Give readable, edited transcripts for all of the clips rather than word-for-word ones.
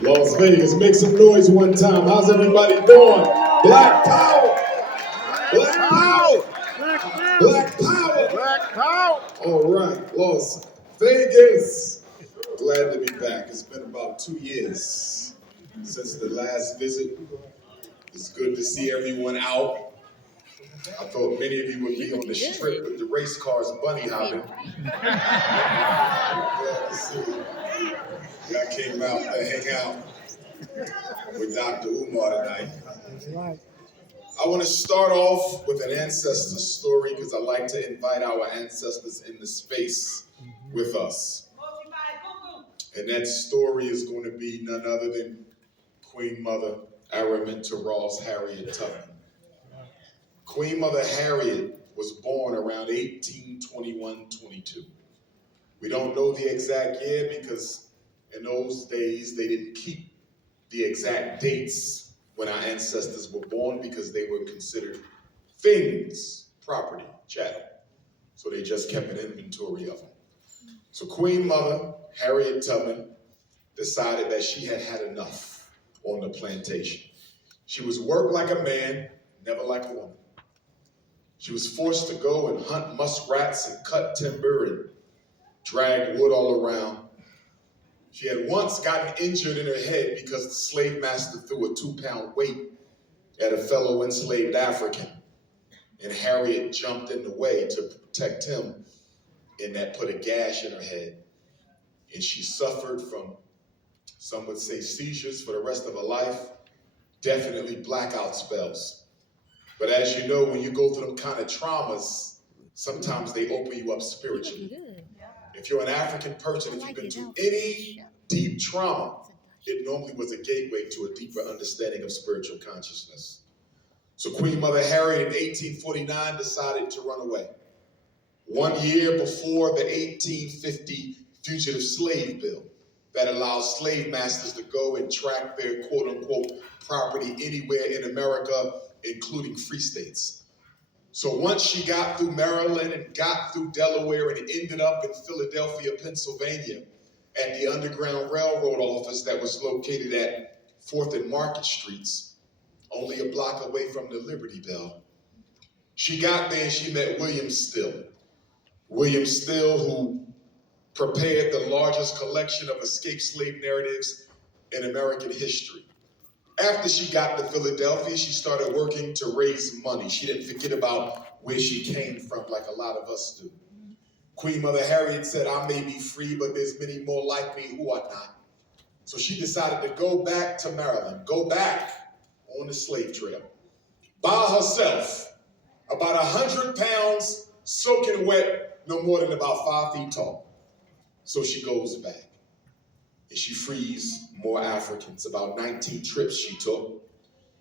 Las Vegas, make some noise one time. How's everybody doing? Black power! Black power! Black power! Black power! All right, Las Vegas. Glad to be back. It's been about 2 years since the last visit. It's good to see everyone out. I thought many of you would be on the strip with the race cars bunny hopping. Glad to see you. Y'all came out to hang out with Dr. Umar tonight. I want to start off with an ancestor story because I like to invite our ancestors in the space with us. And that story is going to be none other than Queen Mother Araminta Harriet Tubman. Queen Mother Harriet was born around 1821-22. We don't know the exact year because in those days they didn't keep the exact dates when our ancestors were born because they were considered things, property, chattel. So they just kept an inventory of them. So Queen Mother Harriet Tubman decided that she had had enough on the plantation. She was worked like a man, never like a woman. She was forced to go and hunt muskrats and cut timber and drag wood all around. She had once gotten injured in her head because the slave master threw a 2-pound weight at a fellow enslaved African. And Harriet jumped in the way to protect him, and that put a gash in her head. And she suffered from, some would say, seizures for the rest of her life, definitely blackout spells. But as you know, when you go through them kind of traumas, sometimes they open you up spiritually. If you're an African person, if you've been through any deep trauma, it normally was a gateway to a deeper understanding of spiritual consciousness. So Queen Mother Harriet in 1849 decided to run away. 1 year before the 1850 Fugitive Slave Bill that allowed slave masters to go and track their quote-unquote property anywhere in America, including free states. So once she got through Maryland and got through Delaware and ended up in Philadelphia, Pennsylvania, at the Underground Railroad office that was located at 4th and Market Streets, only a block away from the Liberty Bell. She got there and she met William Still. William Still, who prepared the largest collection of escaped slave narratives in American history. After she got to Philadelphia, she started working to raise money. She didn't forget about where she came from like a lot of us do. Queen Mother Harriet said, I may be free, but there's many more like me who are not. So she decided to go back to Maryland, go back on the slave trail, by herself, about 100 pounds, soaking wet, no more than about 5 feet tall. So she goes back. And she frees more Africans. About 19 trips she took.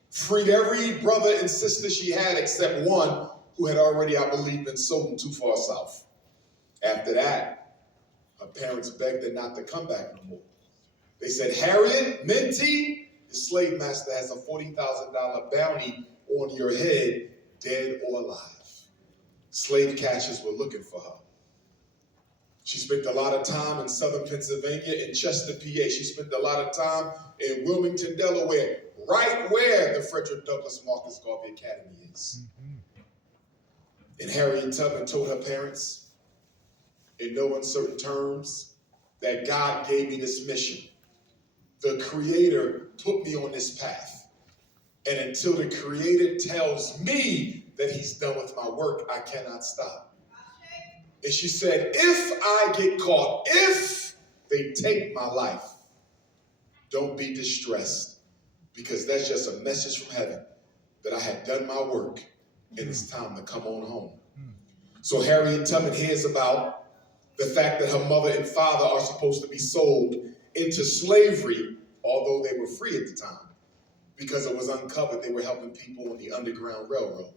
Freed every brother and sister she had except one who had already, I believe, been sold too far south. After that, her parents begged her not to come back no more. They said, Harriet, Minty, the slave master has a $40,000 bounty on your head, dead or alive. Slave catchers were looking for her. She spent a lot of time in southern Pennsylvania, in Chester, PA. She spent a lot of time in Wilmington, Delaware, right where the Frederick Douglass Marcus Garvey Academy is. And Harriet Tubman told her parents, in no uncertain terms, that God gave me this mission. The Creator put me on this path. And until the Creator tells me that He's done with my work, I cannot stop. And she said, if I get caught, if they take my life, don't be distressed, because that's just a message from heaven that I had done my work and it's time to come on home. So Harriet Tubman hears about the fact that her mother and father are supposed to be sold into slavery, although they were free at the time, because it was uncovered they were helping people on the Underground Railroad.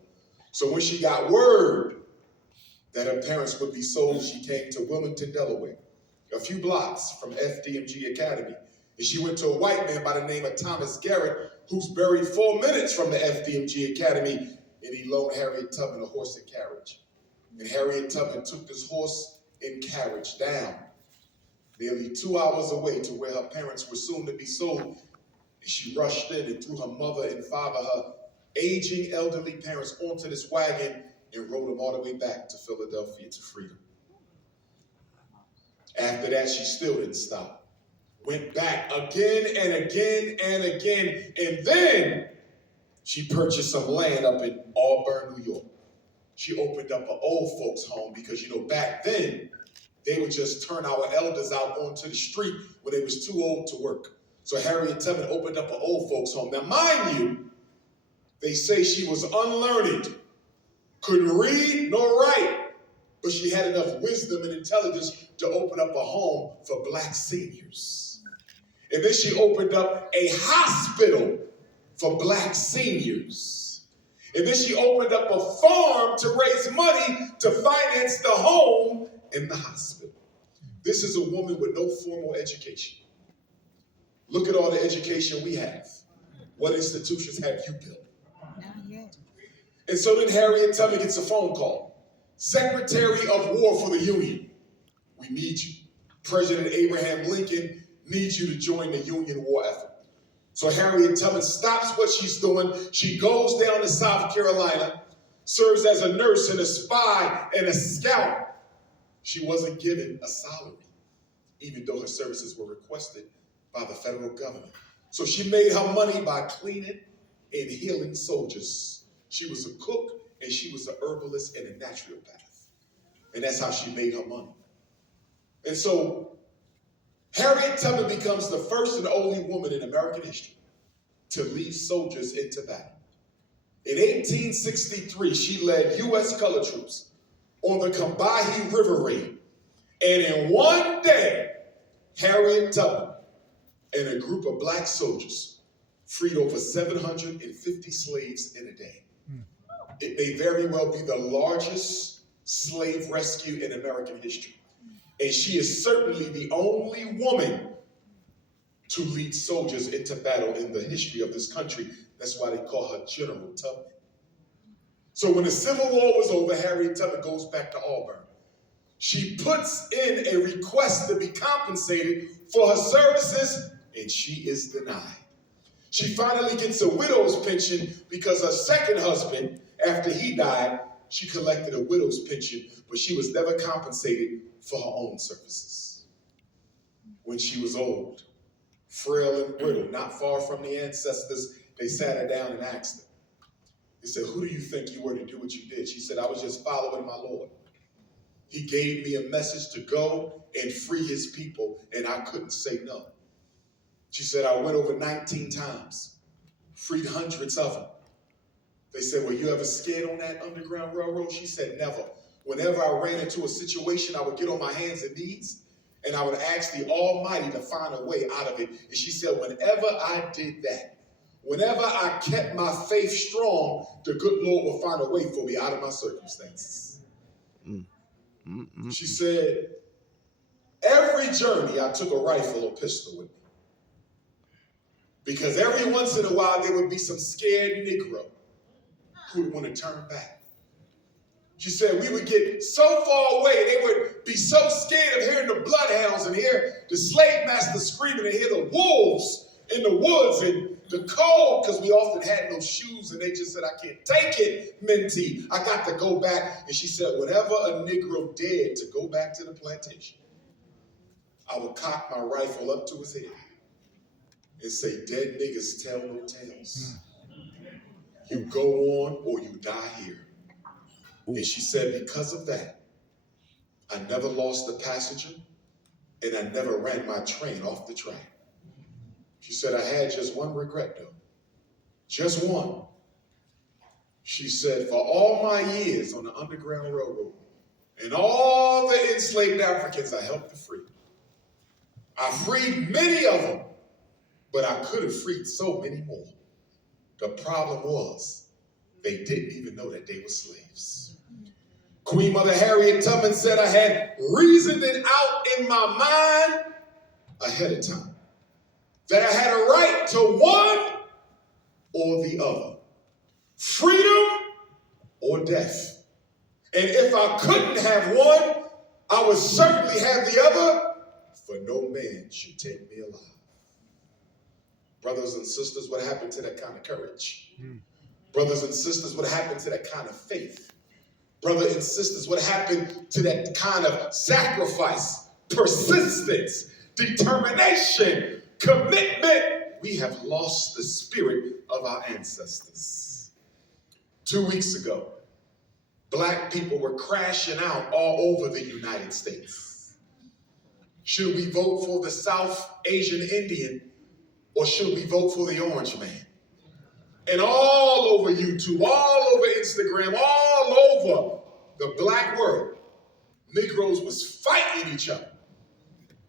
So when she got word that her parents would be sold, she came to Wilmington, Delaware, a few blocks from FDMG Academy. And she went to a white man by the name of Thomas Garrett, who's buried 4 minutes from the FDMG Academy, and he loaned Harriet Tubman a horse and carriage. And Harriet Tubman took this horse and carriage down nearly 2 hours away to where her parents were soon to be sold. And she rushed in and threw her mother and father, her aging elderly parents, onto this wagon and rode them all the way back to Philadelphia to freedom. After that, she still didn't stop. Went back again and again and again. And then she purchased some land up in Auburn, New York. She opened up an old folks home because, back then, they would just turn our elders out onto the street when they was too old to work. So Harriet Tubman opened up an old folks home. Now, mind you, they say she was unlearned, couldn't read nor write, but she had enough wisdom and intelligence to open up a home for black seniors. And then she opened up a hospital for black seniors. And then she opened up a farm to raise money to finance the home and the hospital. This is a woman with no formal education. Look at all the education we have. What institutions have you built? Not yet. And so then Harriet Tubman gets a phone call. Secretary of War for the Union, we need you. President Abraham Lincoln needs you to join the Union war effort. So Harriet Tubman stops what she's doing. She goes down to South Carolina, serves as a nurse and a spy and a scout. She wasn't given a salary, even though her services were requested by the federal government. So she made her money by cleaning and healing soldiers. She was a cook, and she was a herbalist and a naturopath. And that's how she made her money. And so Harriet Tubman becomes the first and only woman in American history to lead soldiers into battle. In 1863, she led U.S. colored troops on the Combahee River raid. And in one day, Harriet Tubman and a group of black soldiers freed over 750 slaves in a day. It may very well be the largest slave rescue in American history. And she is certainly the only woman to lead soldiers into battle in the history of this country. That's why they call her General Tubman. So when the Civil War was over, Harriet Tubman goes back to Auburn. She puts in a request to be compensated for her services, and she is denied. She finally gets a widow's pension because her second husband, after he died, she collected a widow's pension, but she was never compensated for her own services. When she was old, frail and brittle, not far from the ancestors, they sat her down and asked her. They said, "Who do you think you were to do what you did?" She said, "I was just following my Lord. He gave me a message to go and free his people, and I couldn't say no." She said, "I went over 19 times, freed hundreds of them." They said, "Were you ever scared on that Underground Railroad?" She said, "Never. Whenever I ran into a situation, I would get on my hands and knees, and I would ask the Almighty to find a way out of it." And she said, "Whenever I did that, whenever I kept my faith strong, the good Lord will find a way for me out of my circumstances." She said, "Every journey I took a rifle or pistol with me, because every once in a while there would be some scared Negro who would want to turn back." She said, "We would get so far away, they would be so scared of hearing the bloodhounds and hear the slave master screaming and hear the wolves in the woods and the cold, because we often had no shoes, and they just said, 'I can't take it, Minty. I got to go back.'" And she said, whenever a Negro dared to go back to the plantation, I would cock my rifle up to his head and say, "Dead niggas tell no tales. You go on or you die here." And she said, because of that, I never lost a passenger, and I never ran my train off the track. She said, "I had just one regret, though. Just one." She said, "For all my years on the Underground Railroad and all the enslaved Africans I helped to free, I freed many of them, but I could have freed so many more. The problem was they didn't even know that they were slaves." Queen Mother Harriet Tubman said, "I had reasoned it out in my mind ahead of time, that I had a right to one or the other, freedom or death. And if I couldn't have one, I would certainly have the other for no man should take me alive. Brothers and sisters, what happened to that kind of courage? Brothers and sisters, what happened to that kind of faith? Brothers and sisters, what happened to that kind of sacrifice, persistence, determination, commitment? We have lost the spirit of our ancestors. 2 weeks ago, Black people were crashing out all over the United States. Should we vote for the South Asian Indian, or should we vote for the orange man? And all over YouTube, all over Instagram, all over the Black world, Negroes was fighting each other.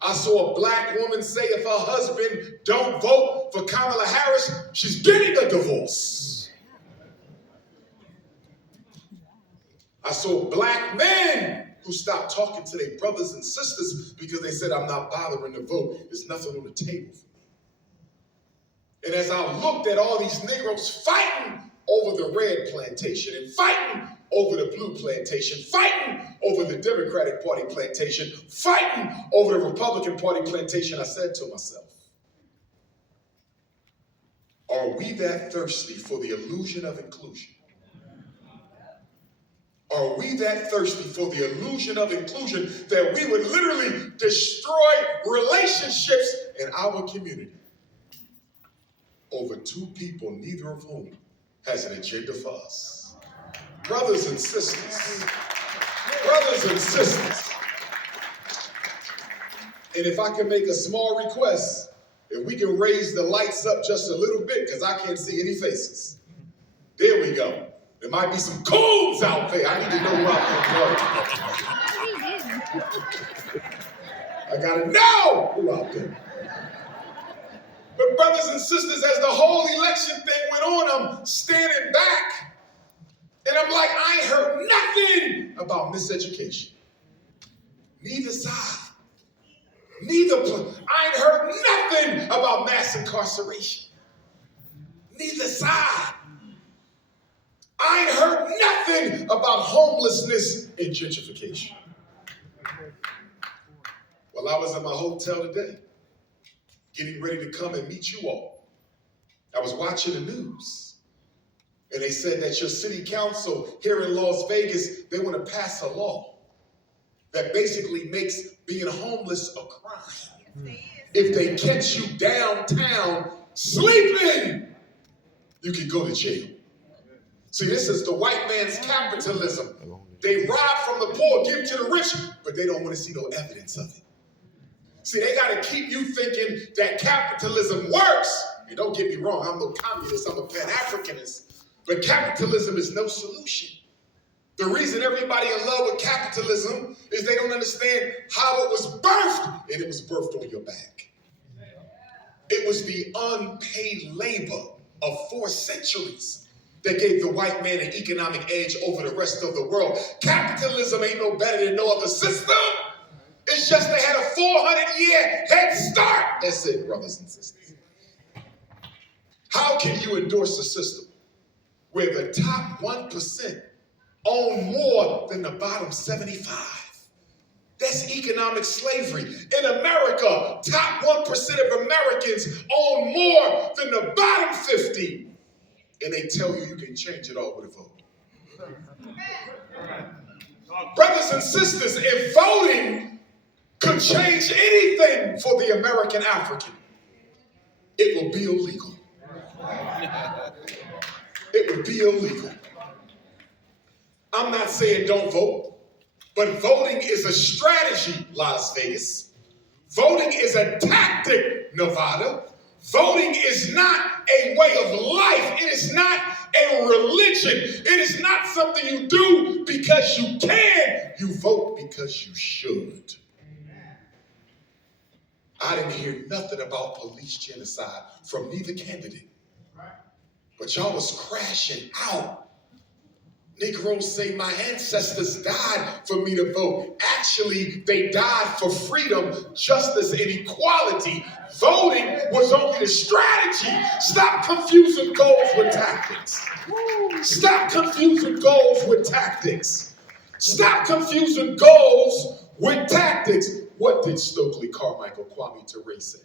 I saw a Black woman say if her husband don't vote for Kamala Harris, she's getting a divorce. I saw Black men who stopped talking to their brothers and sisters because they said, I'm not bothering to vote. There's nothing on the table. And as I looked at all these Negroes fighting over the red plantation and fighting over the blue plantation, fighting over the Democratic Party plantation, fighting over the Republican Party plantation, I said to myself, are we that thirsty for the illusion of inclusion? Are we that thirsty for the illusion of inclusion that we would literally destroy relationships in our community over two people, neither of whom has an agenda for us? Brothers and sisters, and if I can make a small request, if we can raise the lights up just a little bit, because I can't see any faces. There we go. There might be some coons out there. I need to know who out there. I gotta know who out there. But brothers and sisters, as the whole election thing went on, I'm standing back. And I'm like, I ain't heard nothing about miseducation. Neither side. I ain't heard nothing about mass incarceration. Neither side. I ain't heard nothing about homelessness and gentrification. Well, I was in my hotel today, getting ready to come and meet you all. I was watching the news. And they said that your city council here in Las Vegas, they want to pass a law that basically makes being homeless a crime. If they catch you downtown sleeping, you can go to jail. See, this is the white man's capitalism. They rob from the poor, give to the rich, but they don't want to see no evidence of it. See, they got to keep you thinking that capitalism works. And don't get me wrong, I'm no communist, I'm a Pan-Africanist. But capitalism is no solution. The reason everybody in love with capitalism is they don't understand how it was birthed, and it was birthed on your back. It was the unpaid labor of 4 centuries that gave the white man an economic edge over the rest of the world. Capitalism ain't no better than no other system. It's just they had a 400-year head start. That's it, brothers and sisters. How can you endorse a system where the top 1% own more than the bottom 75? That's economic slavery. In America, top 1% of Americans own more than the bottom 50. And they tell you you can change it all with a vote. Brothers and sisters, if voting could change anything for the American African, it will be illegal. It would be illegal. I'm not saying don't vote, but voting is a strategy, Las Vegas. Voting is a tactic, Nevada. Voting is not a way of life. It is not a religion. It is not something you do because you can. You vote because you should. I didn't hear nothing about police genocide from neither candidate. But y'all was crashing out. Negroes say my ancestors died for me to vote. Actually, they died for freedom, justice, and equality. Voting was only the strategy. Stop confusing goals with tactics. Stop confusing goals with tactics. Stop confusing goals with tactics. What did Stokely Carmichael Kwame Ture say?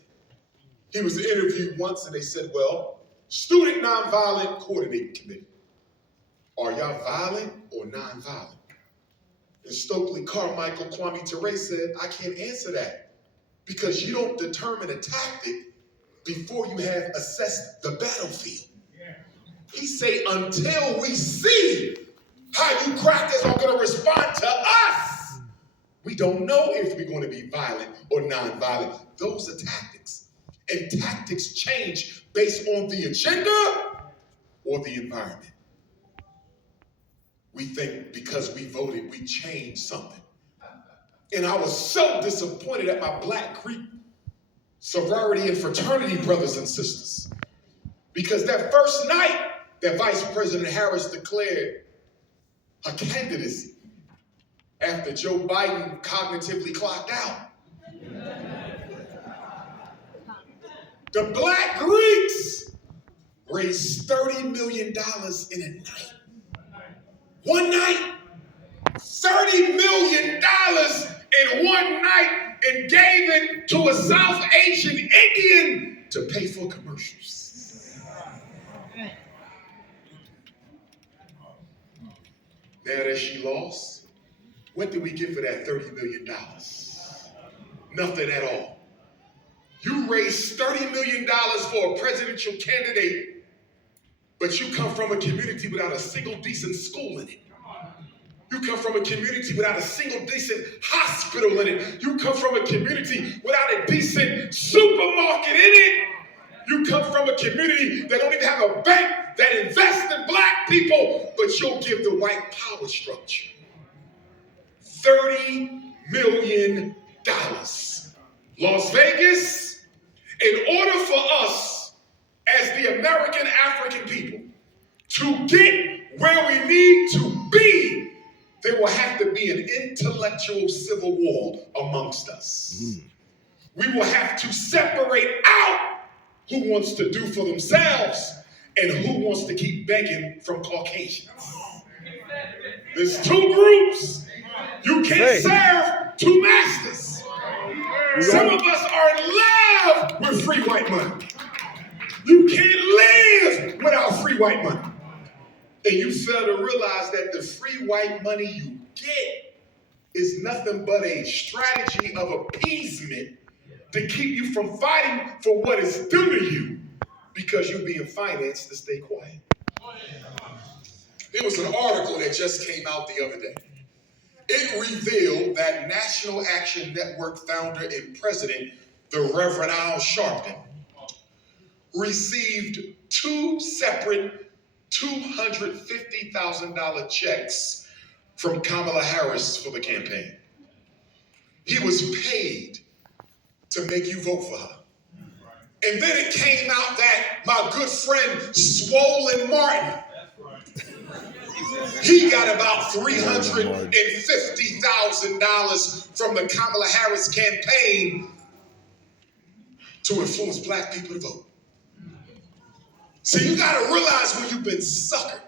He was interviewed once and they said, well, Student Nonviolent Coordinating Committee, are y'all violent or nonviolent? And Stokely Carmichael Kwame Ture said, I can't answer that because you don't determine a tactic before you have assessed the battlefield. He say, until we see how you crackers are going to respond to us, we don't know if we're going to be violent or nonviolent. Those are tactics. And tactics change based on the agenda or the environment. We think because we voted, we changed something. And I was so disappointed at my Black Greek sorority and fraternity brothers and sisters. Because that first night that Vice President Harris declared her candidacy after Joe Biden cognitively clocked out, the Black Greeks raised $30 million in a night. One night, $30 million in one night, and gave it to a South Asian Indian to pay for commercials. Now that she lost, what did we get for that $30 million? Nothing at all. You raised $30 million for a presidential candidate, but you come from a community without a single decent school in it. You come from a community without a single decent hospital in it. You come from a community without a decent supermarket in it. You come from a community that don't even have a bank that invests in Black people, but you'll give the white power structure $30 million. Las Vegas, in order for us as the American African people to get where we need to be, there will have to be an intellectual civil war amongst us. We will have to separate out who wants to do for themselves and who wants to keep begging from Caucasians. There's two groups. You can't serve two masters. Some of us are in love with free white money. You can't live without free white money. And you fail to realize that the free white money you get is nothing but a strategy of appeasement to keep you from fighting for what is due to you because you're being financed to stay quiet. There was an article that just came out the other day. It revealed that National Action Network founder and president, the Reverend Al Sharpton, received two separate $250,000 checks from Kamala Harris for the campaign. He was paid to make you vote for her. And then it came out that my good friend Swollen Martin, he got about $350,000 from the Kamala Harris campaign to influence Black people to vote. See, you gotta realize when you've been suckered.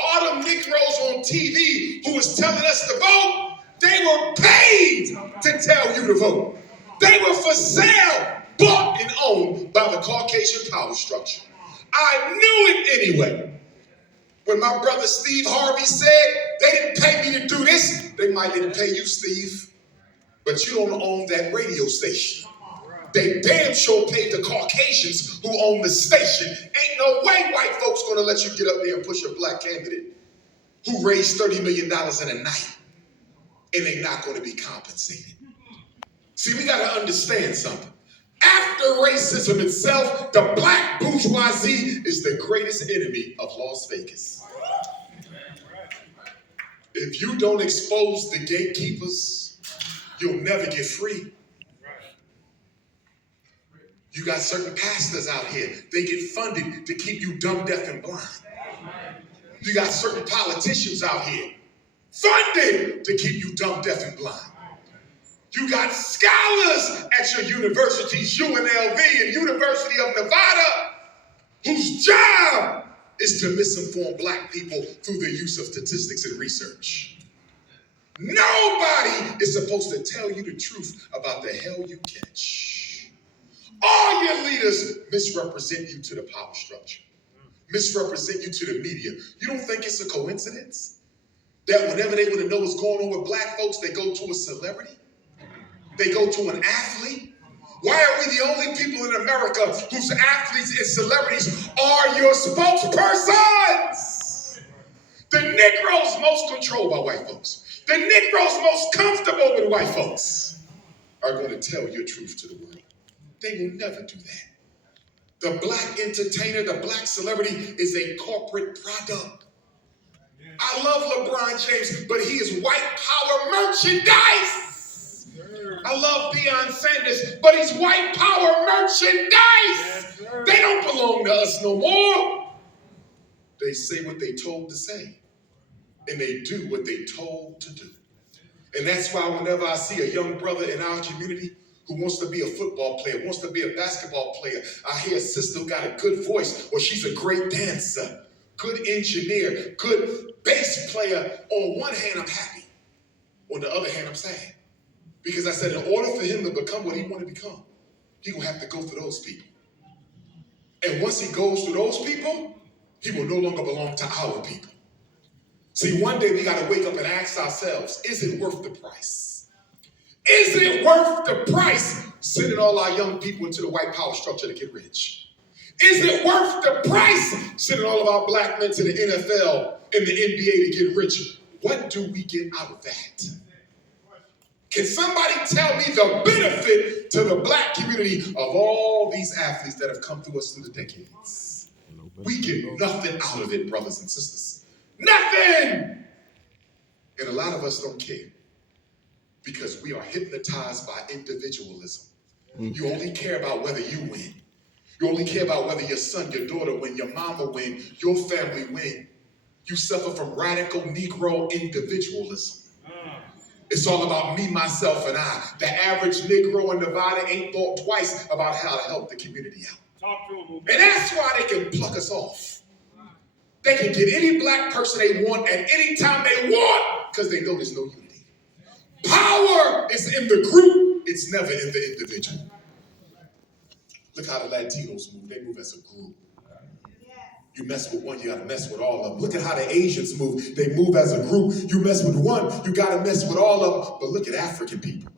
All them Negroes on TV who was telling us to vote, they were paid to tell you to vote. They were for sale, bought and owned by the Caucasian power structure. I knew it anyway. When my brother Steve Harvey said, they didn't pay me to do this, they might didn't pay you, Steve, but you don't own that radio station. They damn sure paid the Caucasians who own the station. Ain't no way white folks gonna let you get up there and push a Black candidate who raised $30 million in a night, and they not gonna be compensated. See, we gotta understand something. After racism itself, the Black bourgeoisie is the greatest enemy of Las Vegas. If you don't expose the gatekeepers, you'll never get free. You got certain pastors out here, they get funded to keep you dumb, deaf, and blind. You got certain politicians out here, funded to keep you dumb, deaf, and blind. You got scholars at your universities, UNLV and University of Nevada, whose job is to misinform Black people through the use of statistics and research. Nobody is supposed to tell you the truth about the hell you catch. All your leaders misrepresent you to the power structure, misrepresent you to the media. You don't think it's a coincidence that whenever they want to know what's going on with black folks, they go to a celebrity? They go to an athlete? Why are we the only people in America whose athletes and celebrities are your spokespersons? The Negroes most controlled by white folks, the Negroes most comfortable with white folks, are going to tell your truth to the world. They will never do that. The black entertainer, the black celebrity is a corporate product. I love LeBron James, but he is white power merchandise. I love Deion Sanders, but he's white power merchandise. They don't belong to us no more. They say what they told to say, and they do what they told to do. And that's why whenever I see a young brother in our community who wants to be a football player, wants to be a basketball player, I hear a sister who got a good voice, or she's a great dancer, good engineer, good bass player. On one hand, I'm happy. On the other hand, I'm sad. Because I said, in order for him to become what he want to become, he will have to go through those people. And once he goes through those people, he will no longer belong to our people. See, one day we got to wake up and ask ourselves, is it worth the price? Is it worth the price sending all our young people into the white power structure to get rich? Is it worth the price sending all of our black men to the NFL and the NBA to get rich? What do we get out of that? Can somebody tell me the benefit to the black community of all these athletes that have come through us through the decades? We get nothing out of it, brothers and sisters. Nothing! And a lot of us don't care because we are hypnotized by individualism. You only care about whether you win. You only care about whether your son, your daughter win, your mama win, your family win. You suffer from radical Negro individualism. It's all about me, myself, and I. The average Negro in Nevada ain't thought twice about how to help the community out. And that's why they can pluck us off. They can get any black person they want at any time they want because they know there's no unity. Power is in the group. It's never in the individual. Look how the Latinos move. They move as a group. You mess with one, you gotta mess with all of them. Look at how the Asians move. They move as a group. You mess with one, you gotta mess with all of them. But look at African people.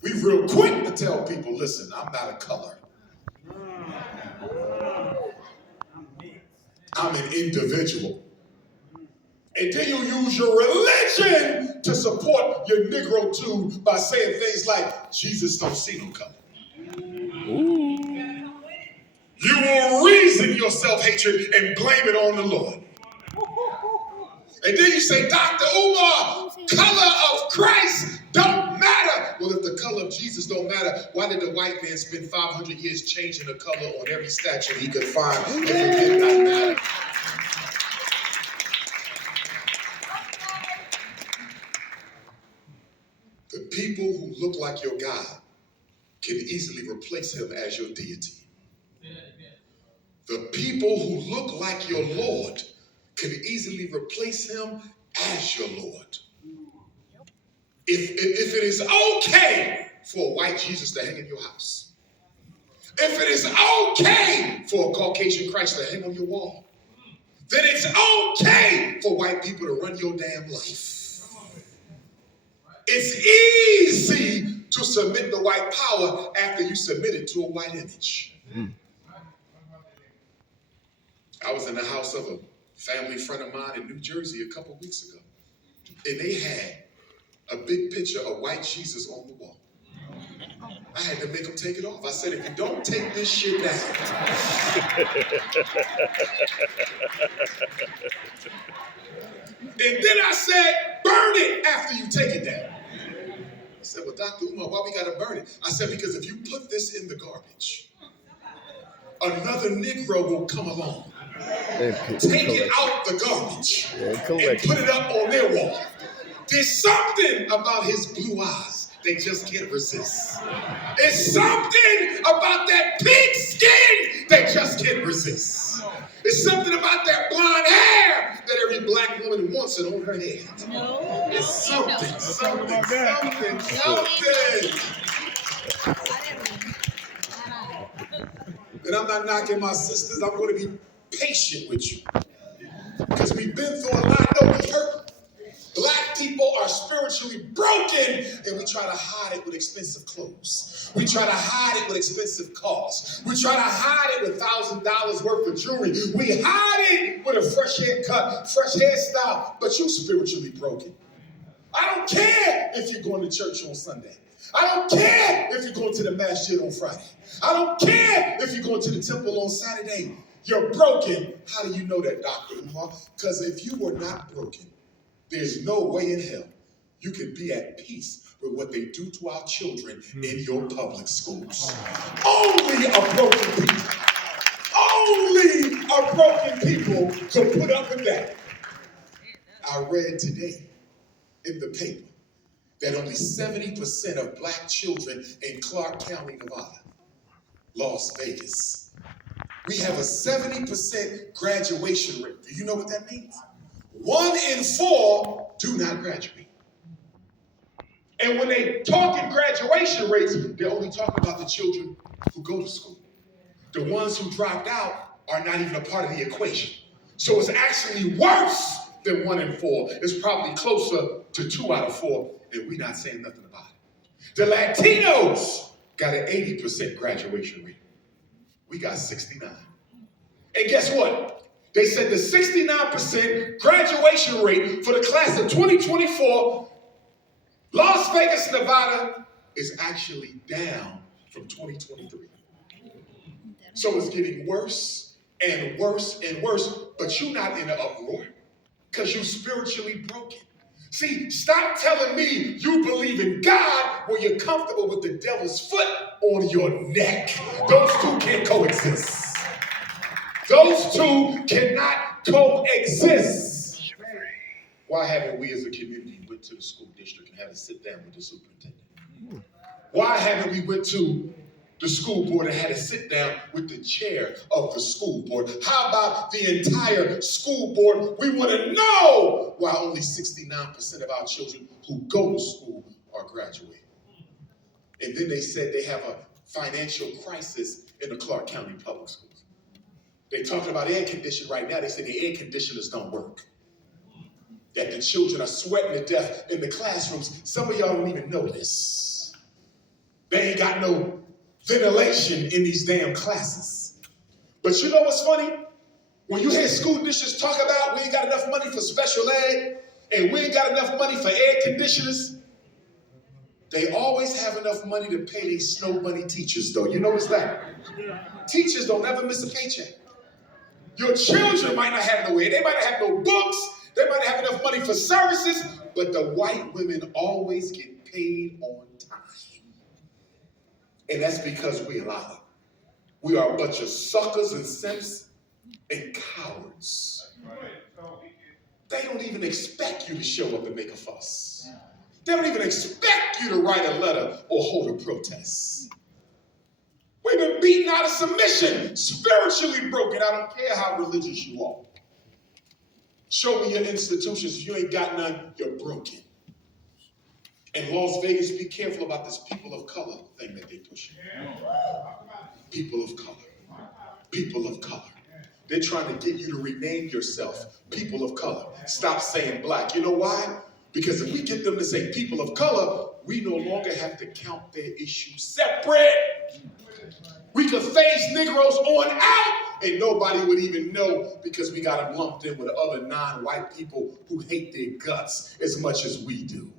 We real quick to tell people, listen, I'm not a color. I'm an individual. And then you use your religion to support your Negro too by saying things like, Jesus don't see no color. You will reason your self-hatred and blame it on the Lord. And then you say, Dr. Umar, color of Christ don't matter. Well, if the color of Jesus don't matter, why did the white man spend 500 years changing the color on every statue he could find if it did not matter? The people who look like your God can easily replace him as your deity. The people who look like your Lord can easily replace him as your Lord. If it is okay for a white Jesus to hang in your house, if it is okay for a Caucasian Christ to hang on your wall, then it's okay for white people to run your damn life. It's easy to submit to white power after you submit it to a white image. I was in the house of a family friend of mine in New Jersey a couple weeks ago, and they had a big picture of white Jesus on the wall. I had to make them take it off. I said, if you don't take this shit down, and then I said, burn it after you take it down. I said, well, Dr. Umar, why we gotta burn it? I said, because if you put this in the garbage, another Negro will come along, take it out the garbage, and put it up on their wall. There's something about his blue eyes they just can't resist. There's something about that pink skin they just can't resist. There's something about that blonde hair that every black woman wants it on her head. It's something. And I'm not knocking my sisters. I'm going to be patient with you. Because we've been through a lot. No, we hurt. Black people are spiritually broken, and we try to hide it with expensive clothes. We try to hide it with expensive cars. We try to hide it with $1,000 worth of jewelry. We hide it with a fresh haircut, fresh hairstyle, but you spiritually broken. I don't care if you're going to church on Sunday. I don't care if you're going to the masjid on Friday. I don't care if you're going to the temple on Saturday. You're broken. How do you know that, Dr. Umar? Because if you were not broken, there's no way in hell you can be at peace with what they do to our children in your public schools. Only a broken people could put up with that. I read today in the paper that only 70% of black children in Clark County, Nevada, Las Vegas, we have a 70% graduation rate. Do you know what that means? 1 in 4 do not graduate. And when they talk in graduation rates, they're only talking about the children who go to school. The ones who dropped out are not even a part of the equation. So it's actually worse than 1 in 4. It's probably closer to 2 out of 4, and we're not saying nothing about it. The Latinos got an 80% graduation rate. We got 69. And guess what? They said the 69% graduation rate for the class of 2024, Las Vegas, Nevada, is actually down from 2023. So it's getting worse and worse and worse, but you're not in an uproar because you're spiritually broken. See, stop telling me you believe in God when you're comfortable with the devil's foot on your neck. Those two can't coexist. Those two cannot coexist. Why haven't we as a community went to the school district and had to sit down with the superintendent? Why haven't we went to the school board and had to sit down with the chair of the school board? How about the entire school board? We want to know why only 69% of our children who go to school are graduating. And then they said they have a financial crisis in the Clark County public schools. They're talking about air conditioning right now. They say the air conditioners don't work. That the children are sweating to death in the classrooms. Some of y'all don't even know this. They ain't got no ventilation in these damn classes. But you know what's funny? When you hear school districts talk about we ain't got enough money for special ed and we ain't got enough money for air conditioners, they always have enough money to pay these snow bunny teachers, though. You notice that? Teachers don't ever miss a paycheck. Your children might not have no air. They might not have no books. They might not have enough money for services, but the white women always get paid on time. And that's because we allow it. We are a bunch of suckers and simps and cowards. They don't even expect you to show up and make a fuss. They don't even expect you to write a letter or hold a protest. We've been beaten out of submission, spiritually broken. I don't care how religious you are. Show me your institutions. If you ain't got none, you're broken. In Las Vegas, be careful about this people of color thing that they push. People of color. People of color. They're trying to get you to rename yourself people of color. Stop saying black. You know why? Because if we get them to say people of color, we no longer have to count their issues separate. We could phase Negroes on out and nobody would even know because we got them lumped in with other non-white people who hate their guts as much as we do.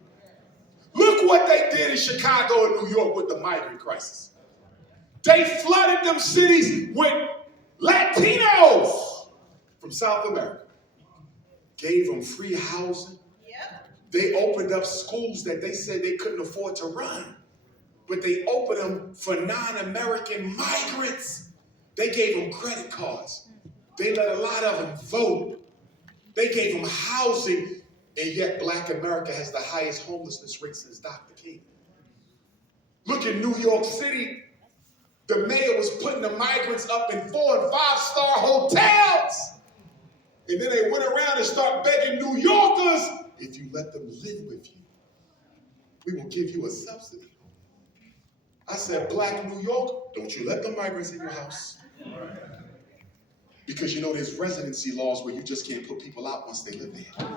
Look what they did in Chicago and New York with the migrant crisis. They flooded them cities with Latinos from South America. Gave them free housing. They opened up schools that they said they couldn't afford to run. But they opened them for non-American migrants. They gave them credit cards. They let a lot of them vote. They gave them housing. And yet Black America has the highest homelessness rate since Dr. King. Look at New York City. The mayor was putting the migrants up in 4- and 5-star hotels. And then they went around and started begging New Yorkers, if you let them live with you, we will give you a subsidy. I said, Black New York, don't you let the migrants in your house. Because you know there's residency laws where you just can't put people out once they live there.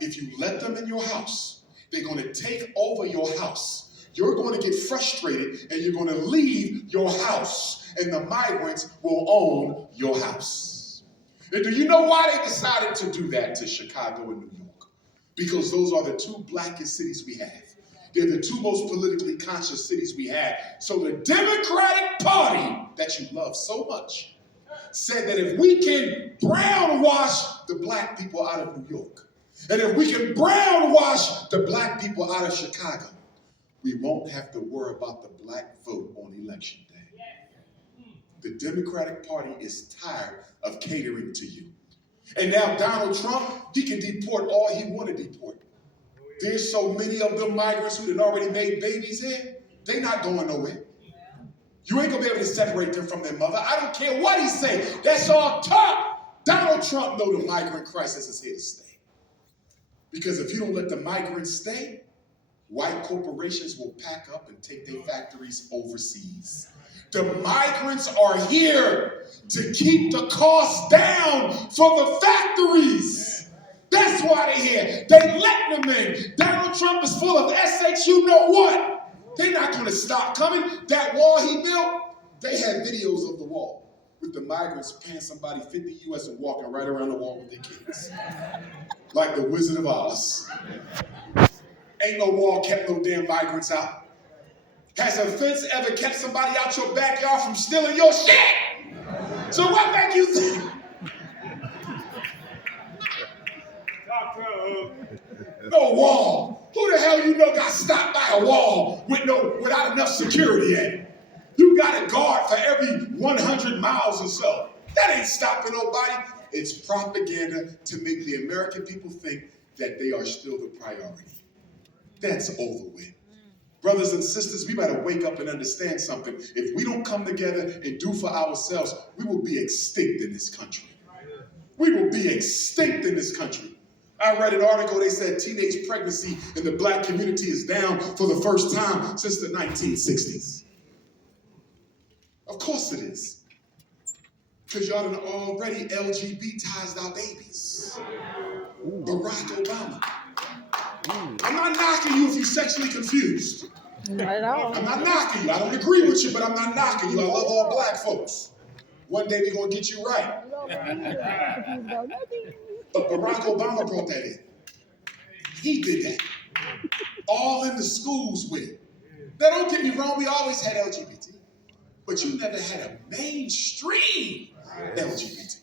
If you let them in your house, they're going to take over your house. You're going to get frustrated and you're going to leave your house, and the migrants will own your house. And do you know why they decided to do that to Chicago and New York? Because those are the two blackest cities we have. They're the two most politically conscious cities we have. So the Democratic Party that you love so much said that if we can brown wash the black people out of New York, and if we can brown wash the black people out of Chicago, we won't have to worry about the black vote on election day. The Democratic Party is tired of catering to you. And now Donald Trump, he can deport all he want to deport. There's so many of them migrants who had already made babies here, they're not going nowhere. You ain't gonna be able to separate them from their mother. I don't care what he say. That's all talk. Donald Trump know the migrant crisis is here to stay. Because if you don't let the migrants stay, white corporations will pack up and take their factories overseas. The migrants are here to keep the costs down for the factories. That's why they're here. They let them in. Donald Trump is full of SH, you know what? They're not going to stop coming. That wall he built, they had videos of the wall with the migrants paying somebody 50 US and walking right around the wall with their kids. Like the Wizard of Oz. Ain't no wall kept no damn migrants out. Has a fence ever kept somebody out your backyard from stealing your shit? So what make you think? No wall. Who the hell you know got stopped by a wall without enough security in it? You got a guard for every 100 miles or so. That ain't stopping nobody. It's propaganda to make the American people think that they are still the priority. That's over with. Brothers and sisters, we better wake up and understand something. If we don't come together and do for ourselves, we will be extinct in this country. We will be extinct in this country. I read an article, they said teenage pregnancy in the black community is down for the first time since the 1960s. Of course it is. Because y'all done already LGBTized our babies. Barack Obama. I'm not knocking you if you're sexually confused. Not at all. I'm not knocking you. I don't agree with you, but I'm not knocking you. I love all black folks. One day we're going to get you right. But Barack Obama brought that in. He did that. All in the schools with it. Now, don't get me wrong, we always had LGBT. But you never had a mainstream LGBT.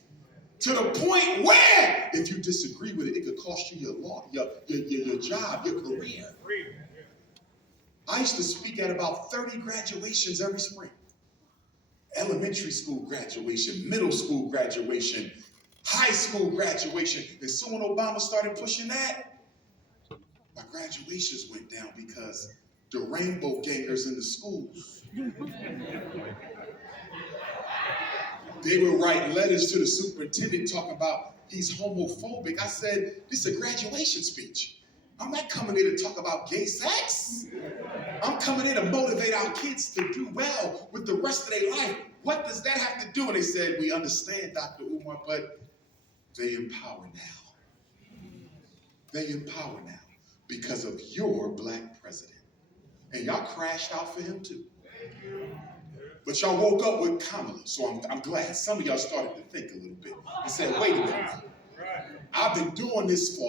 To the point where, if you disagree with it, it could cost you your job, your career. I used to speak at about 30 graduations every spring. Elementary school graduation, middle school graduation, high school graduation. And so when Obama started pushing that, my graduations went down because the rainbow gangers in the schools, they would write letters to the superintendent talking about he's homophobic. I said, this is a graduation speech. I'm not coming here to talk about gay sex. I'm coming here to motivate our kids to do well with the rest of their life. What does that have to do? And they said, we understand, Dr. Umar, but they empower now. They empower now because of your black president. And y'all crashed out for him too. But y'all woke up with Kamala, so I'm glad. Some of y'all started to think a little bit and said, wait a minute. I've been doing this for